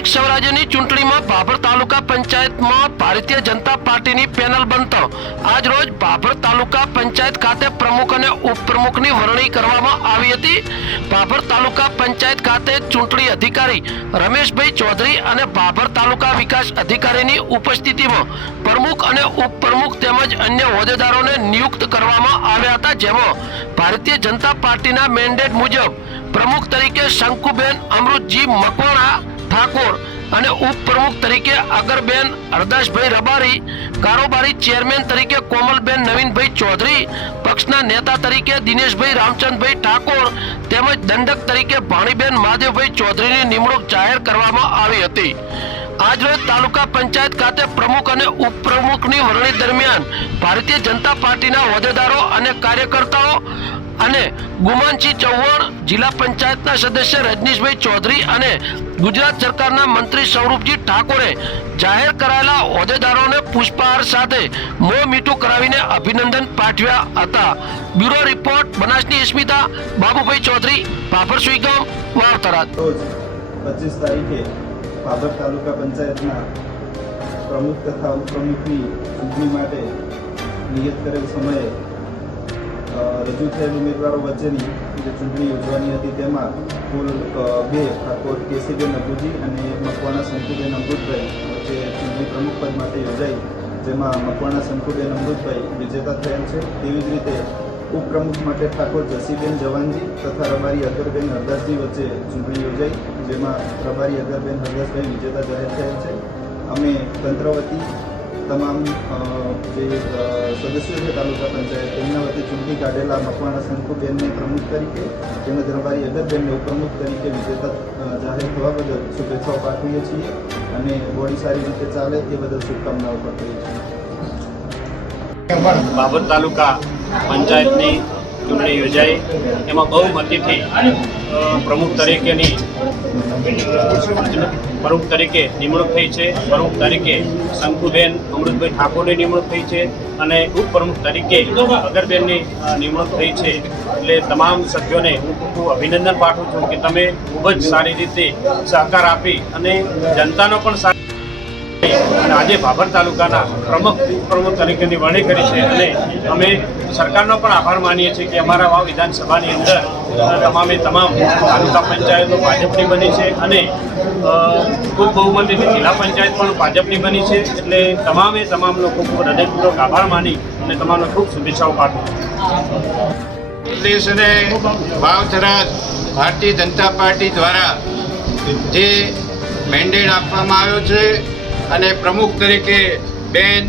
સ્થાનિક સ્વરાજ્યની ચૂંટણીમાં ભાભર તાલુકા પંચાયતમાં ભારતીય જનતા પાર્ટીની પેનલ બનતો આજ રોજ ભાભર તાલુકા પંચાયત ખાતે પ્રમુખ અને ઉપપ્રમુખની વરણી કરવામાં આવી હતી। ભાભર તાલુકા પંચાયત ખાતે ચૂંટણી અધિકારી રમેશભાઈ ચૌધરી અને ભાભર તાલુકા વિકાસ અધિકારીની ઉપસ્થિતિમાં પ્રમુખ અને ઉપપ્રમુખ તેમજ અન્ય હોદ્દેદારોને નિયુક્ત કરવામાં આવ્યા હતા, જેમાં ભારતીય જનતા પાર્ટીના મેન્ડેટ મુજબ प्रमुख तरीके शंकुबेन अमृतजी मकवाणा ठाकुर અને ઉપપ્રમુખ તરીકે અગરબેન હરદાસભાઈ રબારી, કારોબારી ચેરમેન તરીકે કોમલબેન નવીનભાઈ ચૌધરી, પક્ષના નેતા તરીકે દિનેશભાઈ રામચંદ્રભાઈ ઠાકોર તેમજ દંડક તરીકે ભાણીબેન મહાદેવભાઈ ચૌધરીની નિમણૂક જાહેર કરવામાં આવી હતી। આજરોજ તાલુકા પંચાયત ખાતે પ્રમુખ અને ઉપપ્રમુખની વરણી દરમિયાન ભારતીય જનતા પાર્ટીના હોદ્દેદારો અને કાર્યકર્તાઓ અને ગુમાનસિંહ ચૌહાણ, જિલ્લા પંચાયતના સદસ્ય રજનીશભાઈ ચૌધરી અને ગુજરાત સરકારના મંત્રી સ્વરૂપજી ઠાકોરે જાહેર કરાયેલા હોદ્દેદારોને પુષ્પહાર સાથે મોં મીઠું કરાવીને અભિનંદન પાઠવ્યા હતા। Bureau report બનાસની Smita, Babubhai Chaudhary, Bhabhar Suigam, વાવથરા। 25 તારીખે ભાભર તાલુકા પંચાયતના પ્રમુખ તથા ઉપપ્રમુખની ચૂંટણી માટે નિયત કરેલ સમયે રજૂ થયેલ ઉમેદવારો વચ્ચેની જે ચૂંટણી યોજવાની હતી તેમાં કુલ 2 ઠાકોર કેસીબેન અબુજી અને મકવાણા શંકુબેન અમૃતભાઈ વચ્ચે ચૂંટણી પ્રમુખ પદ માટે યોજાઈ, જેમાં મકવાણા શંકુબેન અમૃતભાઈ વિજેતા થયેલ છે। તેવી જ રીતે ઉપપ્રમુખ માટે ઠાકોર જસીબેન જવાનજી તથા રબારી અગરબેન હરદાસજી વચ્ચે ચૂંટણી યોજાઈ, જેમાં રબારી અગરબેન હરદાસભાઈ વિજેતા જાહેર થયેલ છે। અમે તંત્ર વતી તમામ જે સદસ્યો છે તાલુકા પંચાયત તેમના વતી ચૂંટણી કાઢેલા મકવાણા શંકુબેનને પ્રમુખ તરીકે તેમજ રબારી અગરબેનને ઉપપ્રમુખ તરીકે વિજેતા જાહેર થવા બદલ શુભેચ્છાઓ પાઠવીએ છીએ અને બોડી સારી રીતે ચાલે એ બદલ શુભકામનાઓ પાઠવીએ છીએ। ભાભર તાલુકા પંચાયતની ચૂંટણી યોજાઈ, એમાં બહુમતીથી પ્રમુખ તરીકે નિમણૂક થઈ છે। પ્રમુખ તરીકે શંકુબેન અમૃતભાઈ ઠાકોરની નિમણૂક થઈ છે અને ઉપપ્રમુખ તરીકે અગરબેનની નિમણૂક થઈ છે। એટલે તમામ સભ્યોને હું ખૂબ અભિનંદન પાઠવું છું કે તમે ખૂબ જ સારી રીતે સહકાર આપી અને જનતાનો પણ અને આજે ભાભર તાલુકાના ઉપપ્રમુખ તરીકેની વરણી કરી છે અને અમે સરકારનો પણ આભાર માનીએ છીએ કે અમારા વાવ વિધાનસભાની અંદર તમામે તમામ તાલુકા પંચાયતો ભાજપની બની છે અને ખૂબ બહુમતીથી જિલ્લા પંચાયત પણ ભાજપની બની છે। એટલે તમામે તમામનો ખૂબ હૃદયપૂર્વક આભાર માની અને તમામને ખૂબ શુભેચ્છાઓ પાઠવું। દેશને વાવથરા ભારતીય જનતા પાર્ટી દ્વારા જે મેન્ડેટ આપવામાં આવ્યો છે અને પ્રમુખ તરીકે બેન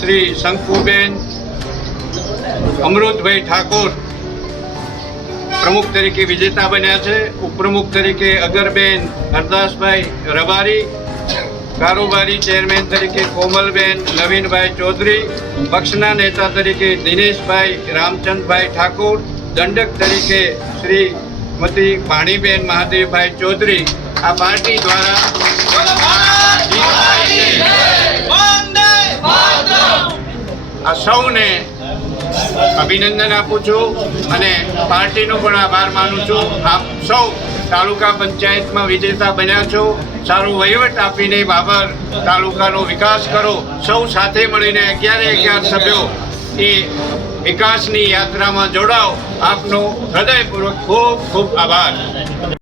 શ્રી શંકુબેન અમૃતભાઈ ઠાકોર પ્રમુખ તરીકે વિજેતા બન્યા છે। ઉપપ્રમુખ તરીકે અગરબેન હરદાસભાઈ રબારી, કારોબારી ચેરમેન તરીકે કોમલબેન નવીનભાઈ ચૌધરી, પક્ષના નેતા તરીકે દિનેશભાઈ રામચંદ્રભાઈ ઠાકોર, દંડક તરીકે શ્રીમતી ભાણીબેન મહાદેવભાઈ ચૌધરી આ પાર્ટી દ્વારા આ સૌને અભિનંદન આપું છું અને પાર્ટીનો પણ આભાર માનું છું। આપ સૌ તાલુકા પંચાયતમાં વિજેતા બન્યા છો, સારું વહીવટ આપીને ભાભર તાલુકાનો વિકાસ કરો। સૌ સાથે મળીને 11 સભ્યો એ વિકાસની યાત્રામાં જોડાઓ। આપનો હૃદયપૂર્વક ખૂબ ખૂબ આભાર।